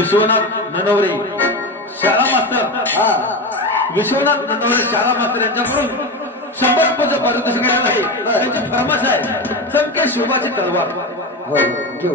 विश्वनाथ ननवरे. शाळा मास्तर. हा. विश्वनाथ ननवरे शाळा मास्तर यांच्याकडून शंभर रुपयाचं पारितोषिक मिळालं आहे. त्यांची फरमाश आहे. संख्या शोभाची तलवार. होय घेऊ.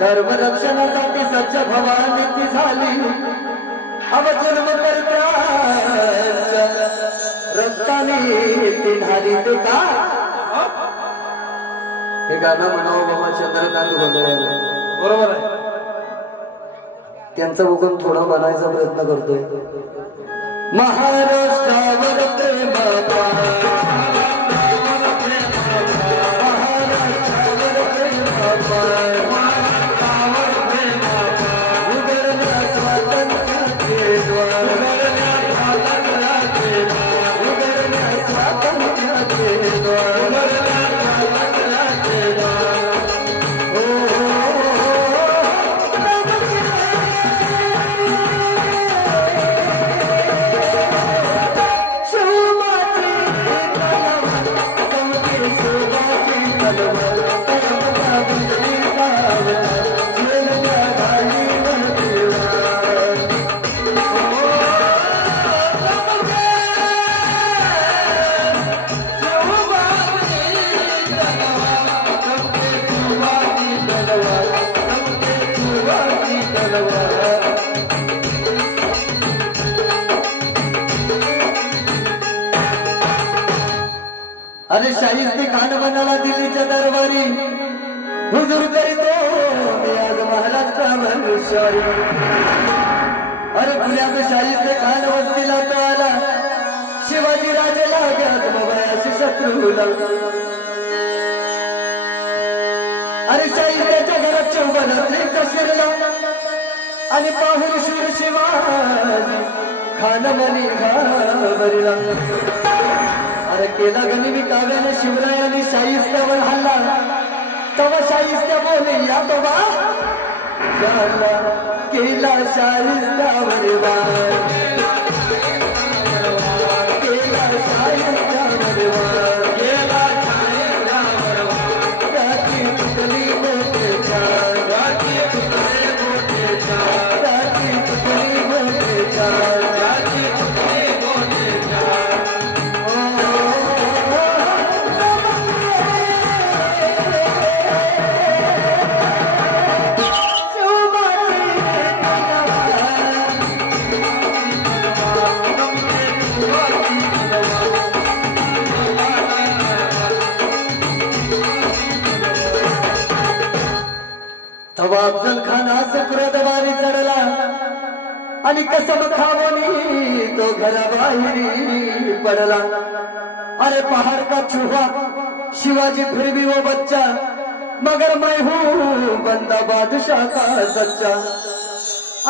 धर्मरक्षणासाठी सज्ज भवानी झाली. अवजन्म करत्याच्या रक्ताने ती ढाली ते का हे गाणं म्हणावं बाबा चंद्रकांत गोंधळाने बरोबर आहे. त्यांचा उगम थोडा बनायचा प्रयत्न करतोय. महाराष्ट्रावर अरे शाहिस्ती खान बनाला दिल्लीच्या दरबारी. हुजूर करीतो मी आज महाराष्ट्रावर विश्वारी अरे पुण्यात शाहिस्ते खान वस्तीला तो आला. शिवाजी राजाला त्यात मोबायाशी शत्रूला अरे शाहिस्त्याच्या घरात चौबनातले शिरला आणि पाहून शूर शिवाजी खान बनी घाबरला. अरे केला गनिमी काव्याने शिवरायांनी शाहिस्त्यावर हल्ला. तव शाहिस्त्या बोले या बाबा बा. केला शाहिस्त्यावर बा. तवा अफजल खान सुक्रदवारी चढला. आणि कसम खावणी तो घराबाहेर पडला. अरे पहाड़ का चूहा शिवाजी फिर भी वो बच्चा. मगर मैं हूँ बंदा बादशाह का सच्चा.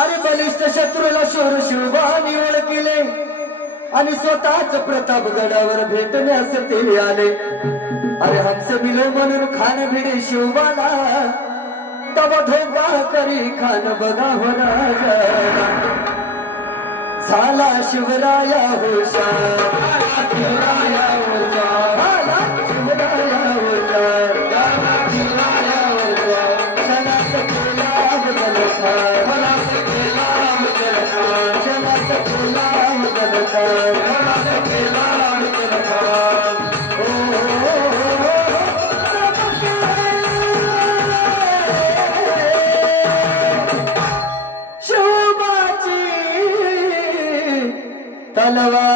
अरे बलिष्ठ शत्रूला शोर शिवबानी ओळखिले. आणि स्वतःच प्रतापगडावर भेटण्यास ते आले. अरे हमसे मिलो म्हणून खान भिडे शिवबाला. तव धोका करी खान बघा हो राजा. झाला शिवराया होशा. शिवराया होशा. झाला शिवराया होशा. शिवबाची तलवार